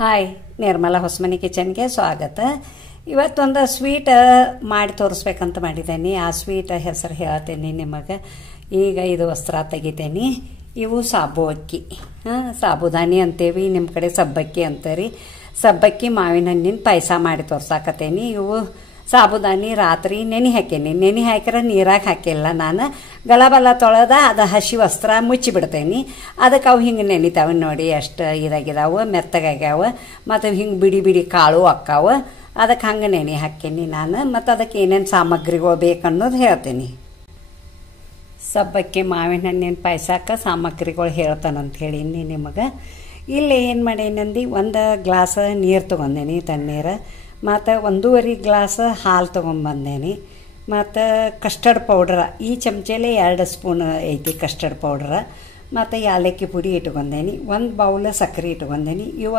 Hi, Nirmala Hosamani ಕಿಚನ್ಗೆ ಸ್ವಾಗತ. ಇವತ್ತೊಂದು sweet ಮಾಡಿ ತೋರಿಸ್ಬೇಕಂತ ಮಾಡಿದ್ದೇನೆ. ಆ ಸ್ವೀಟ್ ಹೆಸರು ಹೇಳ್ತೇನೆ ನಿಮಗೆ. ಈಗ ಇದು ವಸ್ತ್ರ ತೆಗಿತೇನೆ. ಇವು ಸಾಬು ಅಕ್ಕಿ, ಸಾಬುದಾನಿ ಅಂತೇವಿ, ನಿಮ್ಮ ಕಡೆ ಸಬ್ಬಕ್ಕಿ ಅಂತೀರಿ. ಸಬ್ಬಕ್ಕಿ ಮಾವಿನ ಹಣ್ಣಿನ ಪಾಯಸ ಮಾಡಿ ತೋರ್ಸಾಕತ್ತೇನಿ. ಇವು ಸಾಬುದಾನಿ ರಾತ್ರಿ ನೆನೆ ಹಾಕೇನಿ. ನೆನೆ ಹಾಕಿದ್ರೆ ನೀರಾಗ ಹಾಕಿಲ್ಲ ನಾನು. ಗಲಬಲ ತೊಳೆದ ಅದು ಹಸಿ ವಸ್ತ್ರ ಮುಚ್ಚಿ ಬಿಡ್ತೇನೆ. ಅದಕ್ಕೆ ಅವು ಹಿಂಗೆ ನೆನಿತಾವೆ ನೋಡಿ, ಎಷ್ಟು ಇದಾಗಿದಾವೆ, ಮೆತ್ತಗಾಗ್ಯಾವ. ಮತ್ತು ಹಿಂಗೆ ಬಿಡಿ ಬಿಡಿ ಕಾಳು ಅಕ್ಕಾವ. ಅದಕ್ಕೆ ಹಂಗೆ ನೆನೆ ಹಾಕೇನಿ ನಾನು. ಮತ್ತು ಅದಕ್ಕೆ ಏನೇನು ಸಾಮಗ್ರಿಗಳು ಬೇಕನ್ನೋದು ಹೇಳ್ತೀನಿ. ಸಬ್ಬಕ್ಕಿ ಮಾವಿನ ಹಣ್ಣಿನ ಪಾಯಸಕ್ಕೆ ಸಾಮಗ್ರಿಗಳು ಹೇಳ್ತಾನಂತ ಹೇಳೀನಿ ನಿಮಗೆ. ಇಲ್ಲಿ ಏನು ಮಾಡೇನಂದು, ಒಂದು ಗ್ಲಾಸ್ ನೀರು ತೊಗೊಂಡೇನಿ, ತಣ್ಣೀರು. ಮತ್ತು 1.5 ಗ್ಲಾಸ್ ಹಾಲು ತೊಗೊಂಬಂದೇನಿ. ಮತ್ತು ಕಸ್ಟರ್ಡ್ ಪೌಡ್ರ ಈ ಚಮಚೆಲೆ 2 ಸ್ಪೂನ್ ಐತಿ ಕಸ್ಟರ್ಡ್ ಪೌಡ್ರ. ಮತ್ತು ಯಾಲಕ್ಕಿ ಪುಡಿ ಇಟ್ಕೊಂಡೇನಿ. 1 ಬೌಲ್ ಸಕ್ಕರೆ ಇಟ್ಕೊಂಡೇನಿ. ಇವ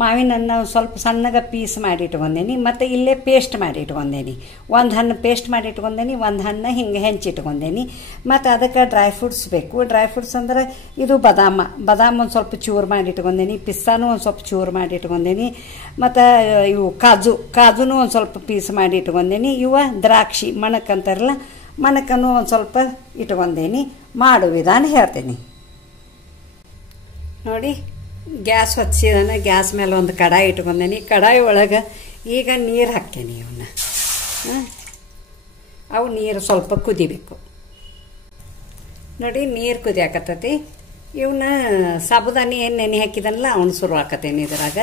ಮಾವಿನ ಹಣ್ಣು ಸ್ವಲ್ಪ ಸಣ್ಣಗೆ ಪೀಸ್ ಮಾಡಿ ಇಟ್ಕೊಂಡೇನಿ. ಮತ್ತು ಇಲ್ಲೇ ಪೇಸ್ಟ್ ಮಾಡಿ ಇಟ್ಕೊಂಡೇನಿ. 1 ಹಣ್ಣು ಪೇಸ್ಟ್ ಮಾಡಿ ಇಟ್ಕೊಂಡೇನಿ, 1 ಹಣ್ಣು ಹಿಂಗೆ ಹೆಂಚಿಟ್ಕೊಂಡೇನಿ. ಮತ್ತು ಅದಕ್ಕೆ ಡ್ರೈ ಫ್ರೂಟ್ಸ್ ಬೇಕು. ಡ್ರೈ ಫ್ರೂಟ್ಸ್ ಅಂದ್ರೆ ಇದು ಬಾದಾಮ ಒಂದು ಸ್ವಲ್ಪ ಚೂರು ಮಾಡಿ ಇಟ್ಕೊಂಡೇನಿ. ಪಿಸ್ತಾನು ಒಂದು ಸ್ವಲ್ಪ ಚೂರು ಮಾಡಿ ಇಟ್ಕೊಂಡೇನಿ. ಮತ್ತು ಇವು ಕಾಜುನೂ ಒಂದು ಸ್ವಲ್ಪ ಪೀಸ್ ಮಾಡಿ ಇಟ್ಕೊಂಡೇನಿ. ಇವ ದ್ರಾಕ್ಷಿ ಮಣಕ್ಕಂತಾರಲ್ಲ, ಮಣಕ್ಕನ್ನು ಒಂದು ಸ್ವಲ್ಪ ಇಟ್ಕೊಂಡೇನಿ. ಮಾಡೋ ವಿಧಾನ ಹೇಳ್ತೇನೆ ನೋಡಿ. ಗ್ಯಾಸ್ ಹೊತ್ತಿಸಿದಾನೆ. ಗ್ಯಾಸ್ ಮೇಲೆ ಒಂದು ಕಡಾಯಿ ಇಟ್ಕೊಂಡೇನಿ. ಕಡಾಯಿ ಒಳಗೆ ಈಗ ನೀರು ಹಾಕ್ತೇನೆ. ಇವನ್ನ ಅವು ನೀರು ಸ್ವಲ್ಪ ಕುದಿಬೇಕು ನೋಡಿ. ನೀರು ಕುದಿಯಾಕತ್ತೈತಿ. ಇವನ್ನ ಸಾಬುದಾನಿ ಏನು ನೆನೆ ಹಾಕಿದನಲ್ಲ ಅವನು ಶುರು ಹಾಕತ್ತೇನೆ ಇದ್ರಾಗ.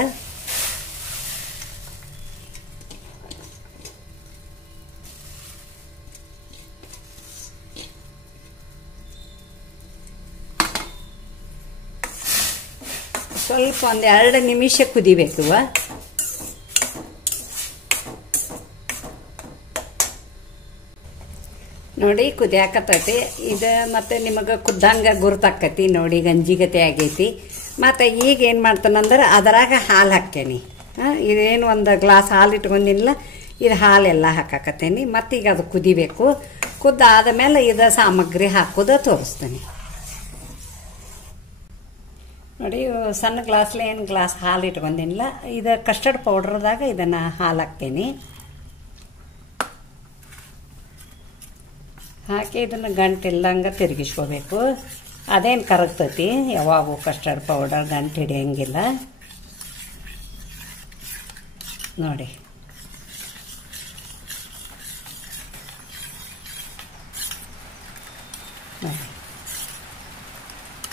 ಸ್ವಲ್ಪ 1-2 ನಿಮಿಷ ಕುದಿಬೇಕು. ನೋಡಿ ಕುದಿಯಾಕತ್ತೈತಿ ಇದು. ಮತ್ತು ನಿಮಗೆ ಕುದ್ದಂಗೆ ಗುರುತಾಕತಿ ನೋಡಿ, ಗಂಜಿಗತೆ ಆಗೈತಿ. ಮತ್ತು ಈಗ ಏನು ಮಾಡ್ತಾನಂದ್ರೆ ಅದರಾಗ ಹಾಲು ಹಾಕ್ತೇನೆ. ಇದೇನು 1 ಗ್ಲಾಸ್ ಹಾಲು ಇಟ್ಕೊಂಡಿಲ್ಲ, ಇದು ಹಾಲೆಲ್ಲ ಹಾಕಾಕತ್ತೇನೆ. ಮತ್ತು ಈಗ ಅದು ಕುದಿಬೇಕು. ಕುದ್ದಾದ ಮೇಲೆ ಇದು ಸಾಮಗ್ರಿ ಹಾಕೋದು ತೋರಿಸ್ತೇನೆ ನೋಡಿ. ಸಣ್ಣ ಗ್ಲಾಸ್ಲೆ ಏನು ಗ್ಲಾಸ್ ಹಾಲು ಇಟ್ಕೊಂಡಿಲ್ಲ. ಇದು ಕಸ್ಟರ್ಡ್ ಪೌಡ್ರದಾಗ ಇದನ್ನು ಹಾಲು ಹಾಕ್ತೇನೆ. ಹಾಕಿ ಇದನ್ನು ಗಂಟೆಲ್ಲಂಗೆ ತಿರುಗಿಸ್ಕೋಬೇಕು. ಅದೇನು ಕರಗ್ತೈತಿ ಯಾವಾಗೂ ಕಸ್ಟರ್ಡ್ ಪೌಡರ್ ಗಂಟು ಹಿಡಿಯಂಗಿಲ್ಲ ನೋಡಿ.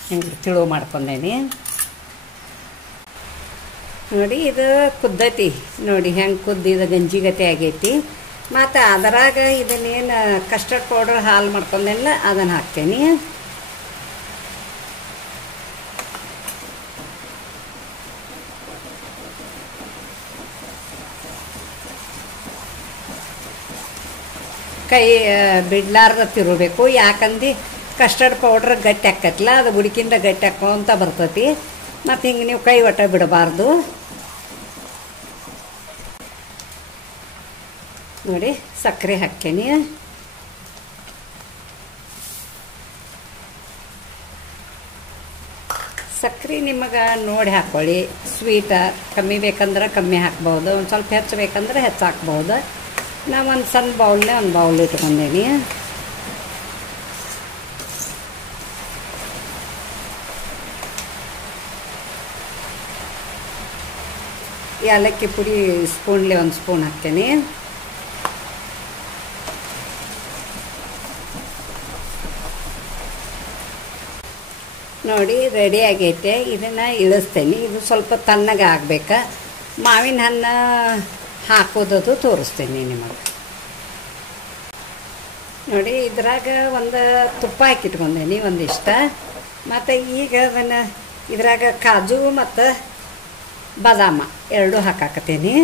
ಹಿಂಗೆ ತಿಳು ಮಾಡ್ಕೊಂಡೇನಿ ನೋಡಿ. ಇದು ಕುದ್ದೈತಿ ನೋಡಿ, ಹೆಂಗೆ ಕುದ್ದಿದ ಗಂಜಿಗತೆ ಆಗೈತಿ. ಮತ್ತು ಅದರಾಗ ಇದನ್ನೇನು ಕಸ್ಟರ್ಡ್ ಪೌಡರ್ ಹಾಲು ಮಾಡ್ಕೊಂಡೆಲ್ಲ ಅದನ್ನು ಹಾಕ್ತೇನೆ. ಕೈ ಬಿಡ್ಲಾರ್ದ ತಿರುಬೇಕು. ಯಾಕಂದು ಕಸ್ಟರ್ಡ್ ಪೌಡ್ರ್ ಗಟ್ಟಿ ಹಾಕತ್ತಲ್ಲ, ಅದು ಬುಡಕಿಂದ ಗಟ್ಟಿ ಹಾಕೊಂತ ಬರ್ತೈತಿ. ಮತ್ತು ಹಿಂಗೆ ನೀವು ಕೈ ಒಟ್ಟ ಬಿಡಬಾರ್ದು ನೋಡಿ. ಸಕ್ಕರೆ ಹಾಕ್ತೇನೆ. ಸಕ್ಕರೆ ನಿಮಗೆ ನೋಡಿ ಹಾಕ್ಕೊಳ್ಳಿ. ಸ್ವೀಟ ಕಮ್ಮಿ ಬೇಕಂದ್ರೆ ಕಮ್ಮಿ ಹಾಕ್ಬೋದು, ಒಂದು ಸ್ವಲ್ಪ ಹೆಚ್ಚು ಬೇಕಂದ್ರೆ ಹೆಚ್ಚು ಹಾಕ್ಬೋದು. ನಾವು ಒಂದು ಸಣ್ಣ ಬೌಲ್ನೇ 1 ಬೌಲ್ ಇಟ್ಕೊಂಡೇನಿ. ಏಲಕ್ಕಿ ಪುಡಿ ಸ್ಪೂನ್ಲೆ 1 ಸ್ಪೂನ್ ಹಾಕ್ತೇನೆ. ನೋಡಿ ರೆಡಿ ಆಗೈತೆ. ಇದನ್ನು ಇಳಿಸ್ತೇನೆ. ಇದು ಸ್ವಲ್ಪ ತಣ್ಣಗೆ ಆಗ್ಬೇಕು. ಮಾವಿನ ಹಣ್ಣು ಹಾಕೋದದು ತೋರಿಸ್ತೇನೆ ನಿಮಗೆ ನೋಡಿ. ಇದ್ರಾಗ ಒಂದು ತುಪ್ಪ ಹಾಕಿಟ್ಕೊಂಡೇನಿ ಒಂದಿಷ್ಟ. ಮತ್ತು ಈಗ ಅದನ್ನು ಇದ್ರಾಗ ಕಾಜು ಮತ್ತು ಬಾದಾಮ 2 ಹಾಕಾಕತ್ತೀನಿ.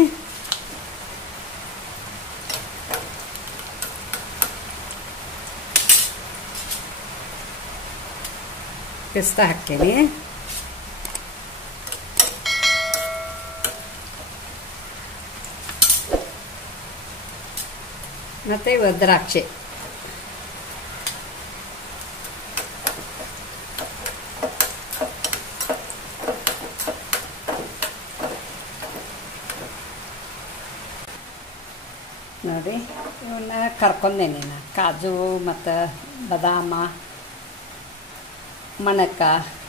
ಪಿಸ್ತಾ ಹಾಕ್ತೀನಿ. ಮತ್ತು ದ್ರಾಕ್ಷಿ ನೋಡಿ ಇವನ್ನ ಕರ್ಕೊಂಡೇನಿ ನಾನು ಕಾಜು ಮತ್ತು ಬಾದಾಮ ಮಣಕ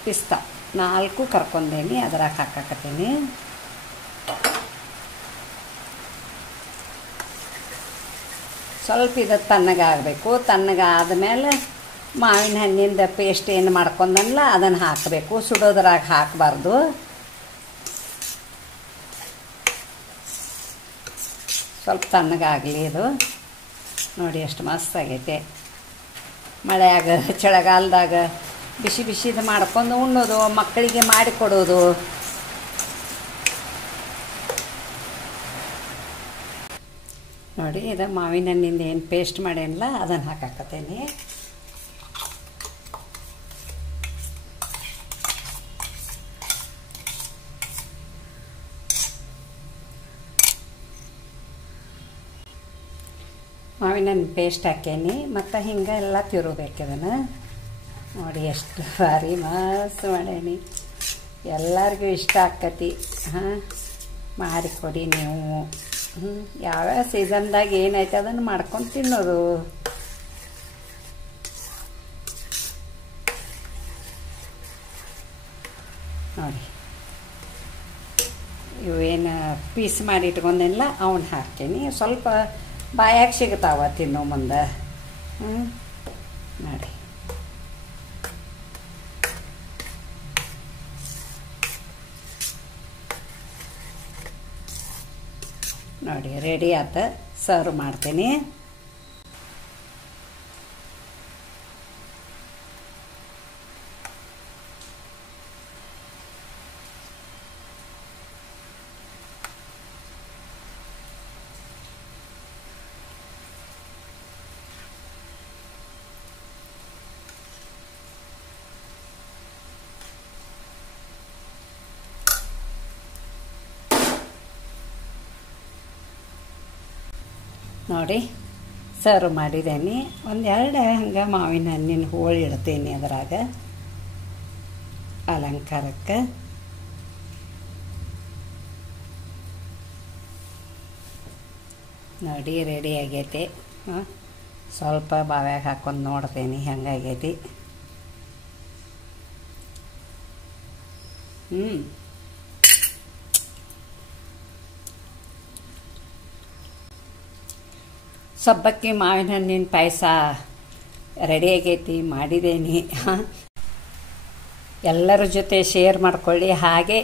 ಪಿಸ್ತಾ 4 ಕರ್ಕೊಂಡೇನಿ ಅದ್ರಾಗ ಹಾಕಾಕತ್ತೀನಿ. ಸ್ವಲ್ಪ ಇದು ತಣ್ಣಗಾಗಬೇಕು. ತಣ್ಣಗಾದ್ಮೇಲೆ ಮಾವಿನ ಹಣ್ಣಿಂದ ಪೇಸ್ಟ್ ಏನು ಮಾಡ್ಕೊಂಡಲ್ಲ ಅದನ್ನು ಹಾಕಬೇಕು. ಸುಡೋದ್ರಾಗ ಹಾಕಬಾರ್ದು. ಸ್ವಲ್ಪ ತಣ್ಣಗಾಗಲಿ ಇದು. ನೋಡಿ ಎಷ್ಟು ಮಸ್ತ್ ಆಗೈತೆ. ಮಳೆಯಾಗ ಚಳಿಗಾಲದಾಗ ಬಿಸಿ ಬಿಸಿದು ಮಾಡ್ಕೊಂಡು ಉಣ್ಣೋದು, ಮಕ್ಕಳಿಗೆ ಮಾಡಿಕೊಡೋದು. ನೋಡಿ ಇದು ಮಾವಿನ ಹಣ್ಣಿಂದ ಏನು ಪೇಸ್ಟ್ ಮಾಡೇನಲ್ಲ ಅದನ್ನು ಹಾಕಾಕತ್ತೇನೆ. ಮಾವಿನ ಹಣ್ಣು ಪೇಸ್ಟ್ ಹಾಕೇನಿ ಮತ್ತು ಹಿಂಗೆ ಎಲ್ಲ ತಿರುಬೇಕು ಇದನ್ನು. ನೋಡಿ ಎಷ್ಟು ಭಾರಿ ಮಸ್ತ್ ಮಾಡೇನಿ. ಎಲ್ಲರಿಗೂ ಇಷ್ಟ ಆಕ್ಕತಿ. ಮಾಡಿಕೊಡಿ ನೀವು. ಯಾವ್ಯಾವ ಸೀಸನ್ದಾಗ ಏನೈತೆ ಅದನ್ನು ಮಾಡ್ಕೊಂಡು ತಿನ್ನೋದು. ನೋಡಿ ಇವೇನು ಪೀಸ್ ಮಾಡಿ ಇಟ್ಕೊಂಡೆಲ್ಲ ಅವನ್ನ ಹಾಕ್ತೀನಿ. ಸ್ವಲ್ಪ ಬಾಯಾಗ ಸಿಗ್ತಾವ ತಿನ್ನೋ ಮುಂದೆ. ನೋಡಿ ನೋಡಿ ರೆಡಿ ಆತ. ಸರ್ವ್ ಮಾಡ್ತೀನಿ. ನೋಡಿ ಸರ್ವ್ ಮಾಡಿದ್ದೇನೆ. ಒಂದೆರಡು ಹಂಗೆ ಮಾವಿನ ಹಣ್ಣಿನ ಹೋಳು ಇಡ್ತೀನಿ ಅದ್ರಾಗ ಅಲಂಕಾರಕ್ಕೆ. ನೋಡಿ ರೆಡಿ ಆಗೈತಿ. ಸ್ವಲ್ಪ ಬಾವ್ಯಾಗ ಹಾಕೊಂಡು ನೋಡ್ತೀನಿ ಹೆಂಗಾಗೈತಿ. ಸಬ್ಬಕ್ಕಿ ಮಾವಿನ ಹಣ್ಣಿನ ಪಾಯಸ ರೆಡಿ ಆಗೈತಿ. ಮಾಡಿದ್ದೇನೆ. ಎಲ್ಲರ ಜೊತೆ ಶೇರ್ ಮಾಡ್ಕೊಳ್ಳಿ. ಹಾಗೆ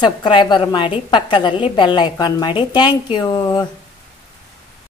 ಸಬ್ಸ್ಕ್ರೈಬರ್ ಮಾಡಿ, ಪಕ್ಕದಲ್ಲಿ ಬೆಲ್ ಐಕಾನ್ ಮಾಡಿ. Thank you.